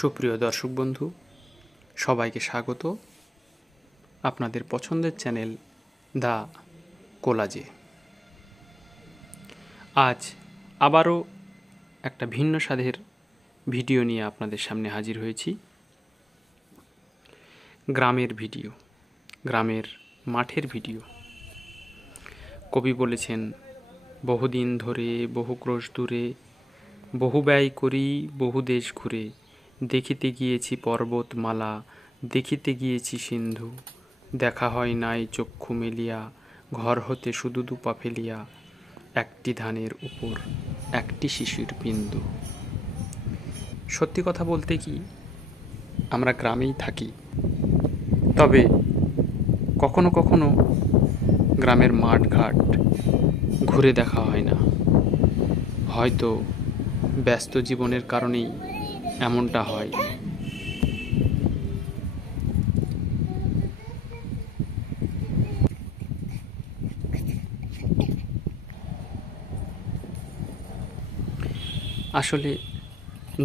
সুপ্রিয় দর্শক বন্ধু, সবাইকে স্বাগত আপনাদের পছন্দের চ্যানেল দ্য কোলাজে। আজ আবারও একটা ভিন্ন স্বাদের ভিডিও নিয়ে আপনাদের সামনে হাজির হয়েছি। গ্রামের ভিডিও, গ্রামের মাঠের ভিডিও। কবি বলেছেন, বহুদিন ধরে বহু ক্রোশ দূরে বহু ব্যয় করি বহু দেশ ঘুরে, দেখিতে গিয়েছি পর্বতমালা দেখিতে গিয়েছি সিন্ধু, দেখা হয় নাই চক্ষু মেলিয়া ঘর হতে শুধু দুপা ফেলিয়া, একটি ধানের উপর একটি শিশুর বিন্দু। সত্যি কথা বলতে কি, আমরা গ্রামেই থাকি, তবে কখনো কখনো গ্রামের মাঠঘাট ঘুরে দেখা হয় না। হয়তো ব্যস্ত জীবনের কারণেই এমনটা হয়। আসলে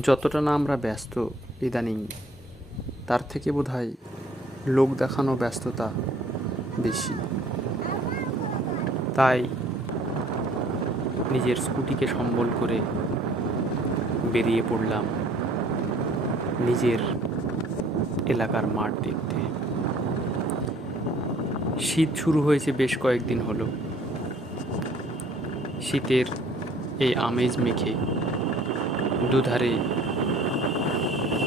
যতটা না আমরা ব্যস্ত ইদানিং, তার থেকে বোধহয় লোক দেখানো ব্যস্ততা বেশি। তাই নিজের স্কুটিকে সম্বল করে বেরিয়ে পড়লাম নিজের এলাকার মাঠ দেখতে। শীত শুরু হয়েছে বেশ কয়েকদিন হলো। শীতের এই আমেজ মেখে দুধারে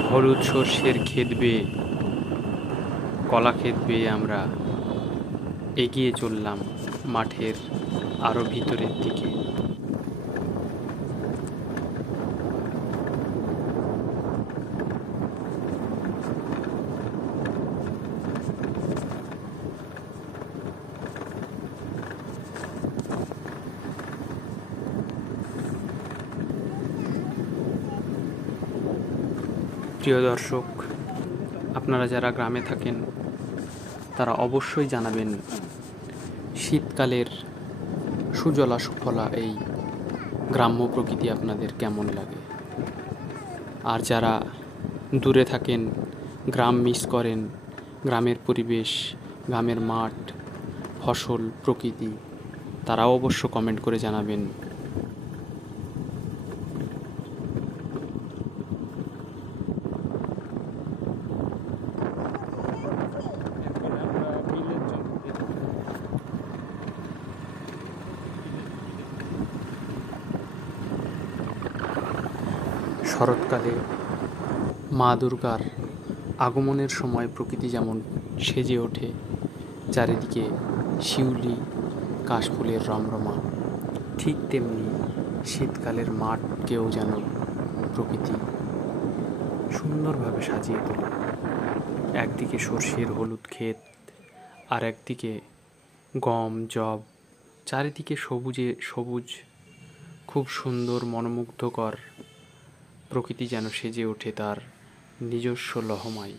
হলুদ সর্ষের ক্ষেত বেয়ে, কলা ক্ষেত বেয়ে আমরা এগিয়ে চললাম মাঠের আরও ভিতরের দিকে। প্রিয় দর্শক, আপনারা যারা গ্রামে থাকেন তারা অবশ্যই জানাবেন শীতকালের সুজলা সুফলা এই গ্রাম্য প্রকৃতি আপনাদের কেমন লাগে। আর যারা দূরে থাকেন, গ্রাম মিস করেন, গ্রামের পরিবেশ, গ্রামের মাঠ, ফসল, প্রকৃতি, তারাও অবশ্য কমেন্ট করে জানাবেন। শরৎকালে মা দুর্গার আগমনের সময় প্রকৃতি যেমন সেজে ওঠে, চারিদিকে শিউলি কাশফুলের রমরমা, ঠিক তেমনি শীতকালের মাঠকেও যেন প্রকৃতি সুন্দরভাবে সাজিয়ে তোলে। একদিকে সর্ষের হলুদ ক্ষেত, আর একদিকে গম, যব, চারিদিকে সবুজে সবুজ, খুব সুন্দর মনোমুগ্ধকর প্রকৃতি যেন সেজে ওঠে তার নিজস্ব লহমায়।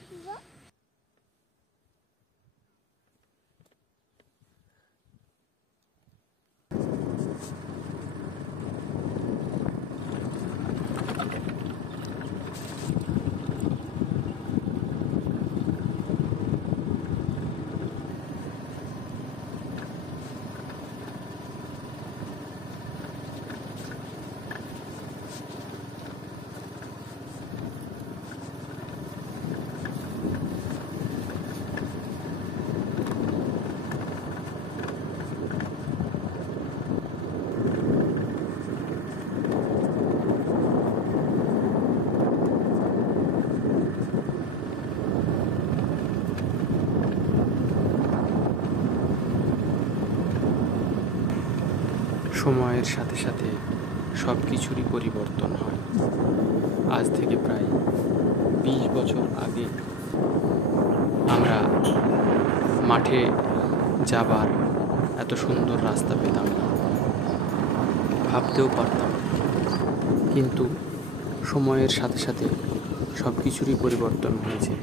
সময়ের সাথে সাথে সব কিছুরই পরিবর্তন হয়। আজ থেকে প্রায় 20 বছর আগে আমরা মাঠে যাবার এত সুন্দর রাস্তা পেতাম না, ভাবতেও পারতাম। কিন্তু সময়ের সাথে সাথে সব কিছুরই পরিবর্তন হয়েছে।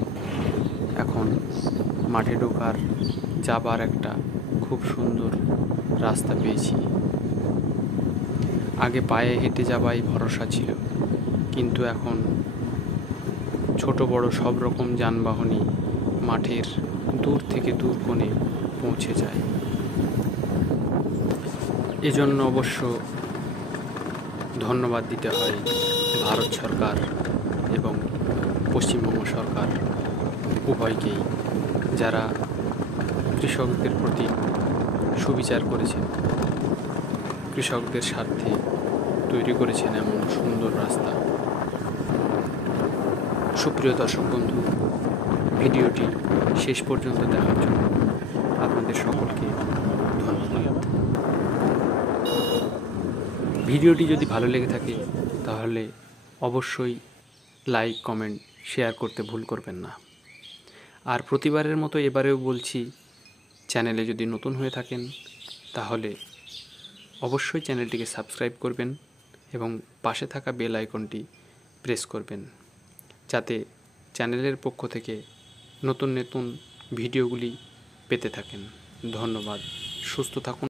এখন মাঠে ঢোকার যাবার একটা খুব সুন্দর রাস্তা পেয়েছি। আগে পায়ে হেঁটে যাওয়াই ভরসা ছিল, কিন্তু এখন ছোট বড় সব রকম যানবাহনই মাঠের দূর থেকে দূর কোণে পৌঁছে যায়। এজন্য অবশ্য ধন্যবাদ দিতে হয় ভারত সরকার এবং পশ্চিমবঙ্গ সরকার উভয়কেই, যারা কৃষকদের প্রতি সুবিচার করেছেন, কৃষকদের স্বার্থে তৈরি করেছেন এমন সুন্দর রাস্তা। সুপ্রিয় দর্শক বন্ধু, ভিডিওটি শেষ পর্যন্ত দেখার জন্য আপনাদের সকলকে ধন্যবাদ। ভিডিওটি যদি ভালো লেগে থাকে তাহলে অবশ্যই লাইক, কমেন্ট, শেয়ার করতে ভুল করবেন না। আর প্রতিবারের মতো এবারেও বলছি, চ্যানেলে যদি নতুন হয়ে থাকেন তাহলে অবশ্যই চ্যানেলটিকে সাবস্ক্রাইব করবেন এবং পাশে থাকা বেল আইকনটি প্রেস করবেন, যাতে চ্যানেলের পক্ষ থেকে নতুন নতুন ভিডিওগুলি পেতে থাকেন। ধন্যবাদ। সুস্থ থাকুন।